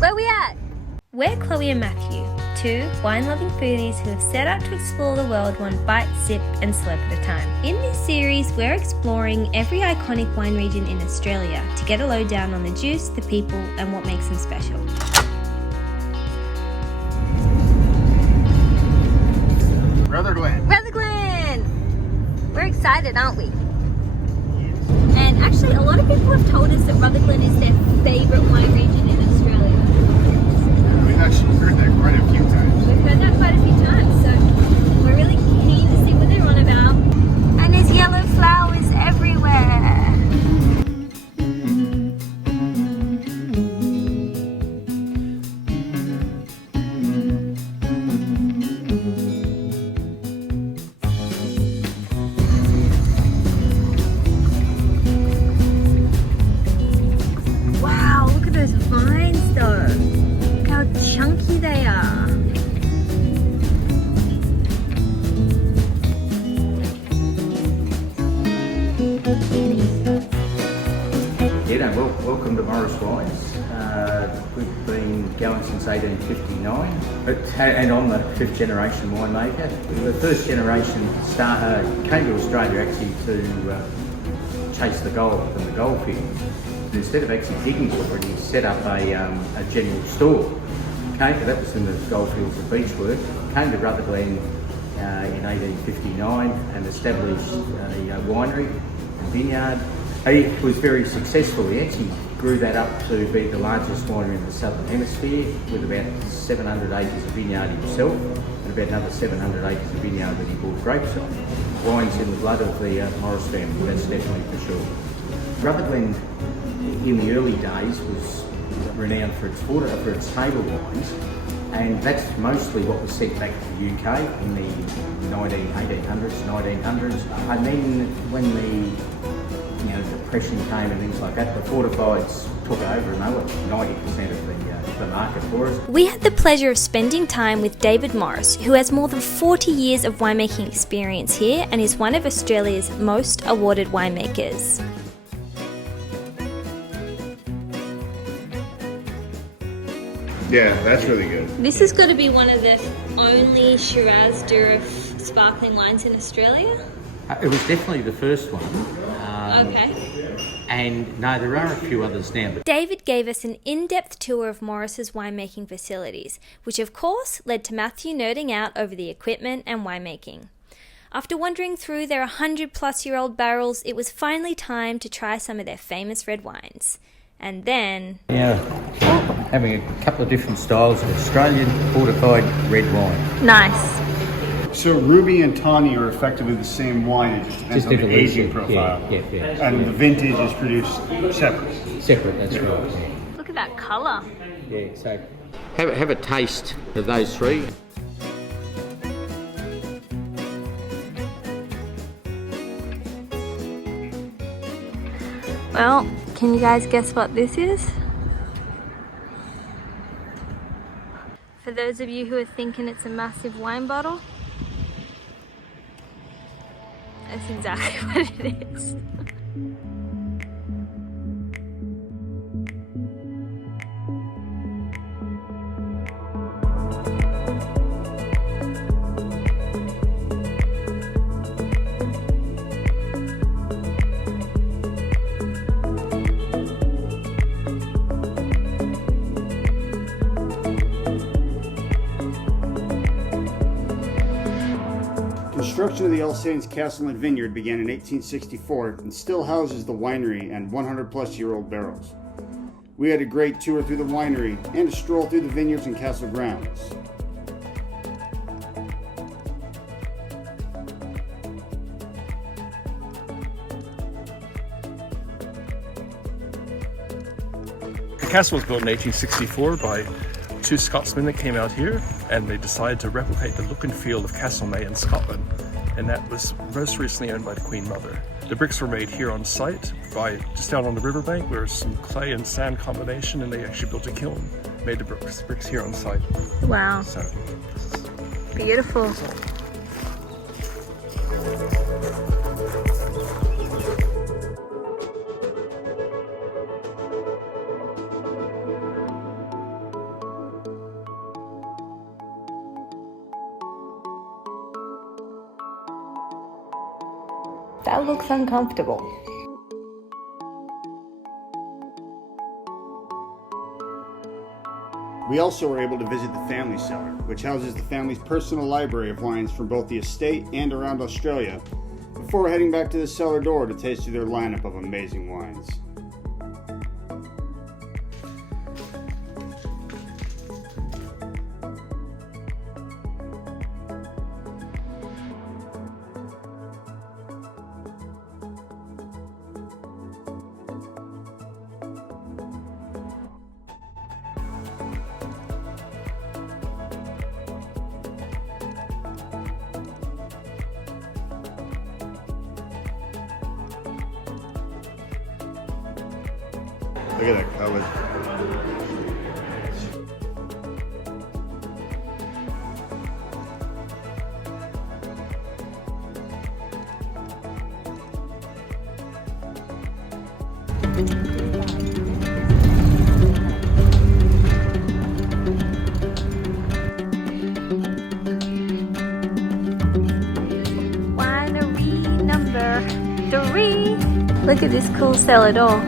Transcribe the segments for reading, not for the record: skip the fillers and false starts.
Where we at? We're Chloe and Matthew, two wine-loving foodies who have set out to explore the world one bite, sip and slurp at a time. In this series, we're exploring every iconic wine region in Australia to get a lowdown on the juice, the people and what makes them special. Rutherglen. Rutherglen! We're excited, aren't we? And actually, a lot of people have told us that Rutherglen is their favourite wine region in Australia. We've actually heard that quite a few times. We've heard that quite a few times, so we're really keen to see what they're on about. And there's yellow flowers everywhere. Those vines though, look how chunky they are. Welcome to Morris Wines. We've been going since 1859, and I'm the fifth generation winemaker. The first generation came to Australia actually to chase the gold from the goldfields. Instead of actually digging for it, he set up a general store. That was in the goldfields of Beechworth. Came to Rutherglen in 1859 and established a winery and vineyard. He was very successful. He actually grew that up to be the largest winery in the Southern Hemisphere, with about 700 acres of vineyard himself and about another 700 acres of vineyard that he bought grapes on. Wine's in the blood of the Morris family, that's definitely for sure. Rutherglen in the early days was renowned for its table wines, and that's mostly what was sent back to the UK in the 1800s, 1900s. And then when the depression came and things like that, the fortifieds took over and they were 90% of the market for us. We had the pleasure of spending time with David Morris, who has more than 40 years of winemaking experience here and is one of Australia's most awarded winemakers. Yeah, that's really good. This has got to be one of the only Shiraz Durif sparkling wines in Australia. It was definitely the first one. Okay. And no, there are a few others now. But David gave us an in-depth tour of Morris's winemaking facilities, which of course led to Matthew nerding out over the equipment and winemaking. After wandering through their 100-plus-year-old barrels, it was finally time to try some of their famous red wines. And then... having a couple of different styles of Australian fortified red wine. Nice. So Ruby and Tawny are effectively the same wine, it just depends on the aging profile. Yeah. And the vintage is produced separate. Separate, that's right. Yeah. Look at that colour. Yeah, so have a taste of those three. Well, can you guys guess what this is? For those of you who are thinking it's a massive wine bottle, that's exactly what it is. Construction of the El Saints Castle and Vineyard began in 1864 and still houses the winery and 100-plus-year-old barrels. We had a great tour through the winery and a stroll through the vineyards and castle grounds. The castle was built in 1864 by two Scotsmen that came out here, and they decided to replicate the look and feel of Castlemaine in Scotland, and that was most recently owned by the Queen Mother. The bricks were made here on site by just down on the riverbank, where was some clay and sand combination, and they actually built a kiln, made the bricks here on site. Wow. So, Beautiful. That looks uncomfortable. We also were able to visit the family cellar, which houses the family's personal library of wines from both the estate and around Australia, before heading back to the cellar door to taste through their lineup of amazing wines. Look at that color. Winery number 3. Look at this cool cellar door.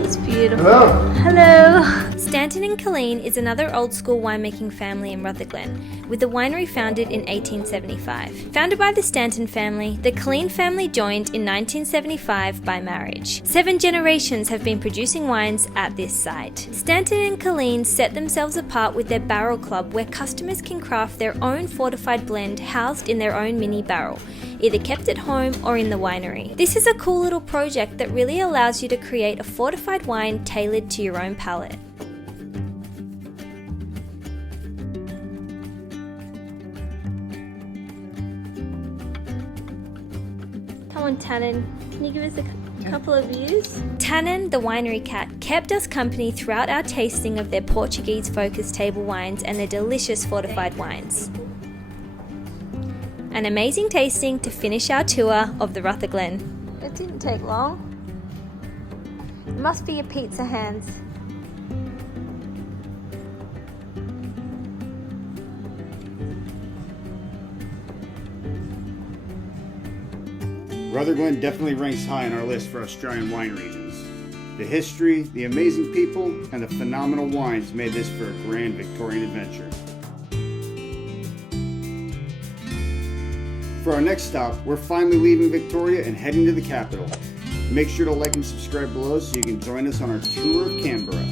It's beautiful. Hello. Stanton and Colleen is another old school winemaking family in Rutherglen, with the winery founded in 1875. Founded by the Stanton family, the Colleen family joined in 1975 by marriage. 7 generations have been producing wines at this site. Stanton and Colleen set themselves apart with their barrel club, where customers can craft their own fortified blend housed in their own mini barrel, either kept at home or in the winery. This is a cool little project that really allows you to create a fortified wine tailored to your own palate. Come on, Tannen, can you give us a couple of views? Tannen, the winery cat, kept us company throughout our tasting of their Portuguese-focused table wines and their delicious fortified wines. An amazing tasting to finish our tour of the Rutherglen. It didn't take long. It must be your pizza hands. Rutherglen definitely ranks high on our list for Australian wine regions. The history, the amazing people, and the phenomenal wines made this for a grand Victorian adventure. For our next stop, we're finally leaving Victoria and heading to the capital. Make sure to like and subscribe below so you can join us on our tour of Canberra.